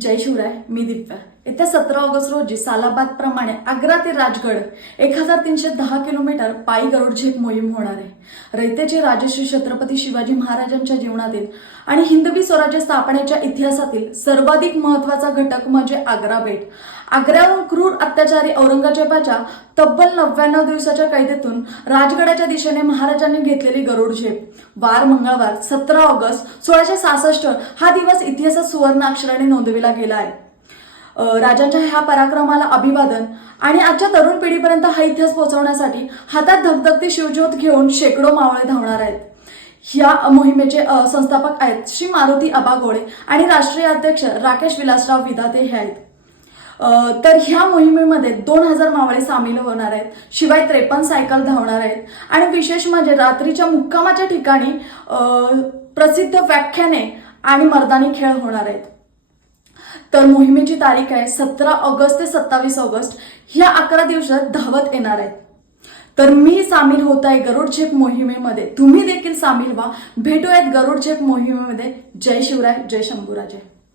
जय शिवराय. मी दिव्या. येत्या 17 ऑगस्ट रोजी सालाबाद प्रमाणे आग्रा ते राजगड 1310 किलोमीटर पायी गरुड झेप मोहीम होणार आहे. रयतेचे राजश्री छत्रपती शिवाजी महाराजांच्या जीवनातील आणि हिंदवी स्वराज्य स्थापनेच्या इतिहासातील सर्वाधिक महत्वाचा घटक म्हणजे आग्रा बेट. आग्र्यावरून क्रूर अत्याचारी औरंगजेबाच्या तब्बल 99 दिवसाच्या कैदेतून राजगडाच्या दिशेने महाराजांनी घेतलेली गरुड झेप. वार मंगळवार 17 ऑगस्ट 1666 हा दिवस इतिहासात सुवर्ण अक्षराने नोंदविला गेला आहे. राजांच्या ह्या पराक्रमाला अभिवादन आणि आजच्या तरुण पिढीपर्यंत हा इतिहास पोहोचवण्यासाठी हातात धगधगती शिवज्योत घेऊन शेकडो मावळे धावणार आहेत. या मोहिमेचे संस्थापक आहेत श्री मारुती आबागोळे आणि राष्ट्रीय अध्यक्ष राकेश विलासराव विधाते हे आहेत. तर ह्या मोहिमेमध्ये 2000 मावळे सामील होणार आहेत. शिवाय 53 सायकल धावणार आहेत आणि विशेष म्हणजे रात्रीच्या मुक्कामाच्या ठिकाणी प्रसिद्ध व्याख्याने आणि मर्दानी खेळ होणार आहेत. तर मोहिमेची तारीख आहे 17 ऑगस्ट ते 27 ऑगस्ट. ह्या 11 दिवसात धावत येणार आहेत. तर मी सामील होत आहे गरुड झेप मोहिमेमध्ये. तुम्ही देखील सामील व्हा. भेटूयात गरुड झेप मोहिमेमध्ये. जय शिवराय, जय शंभूराजे.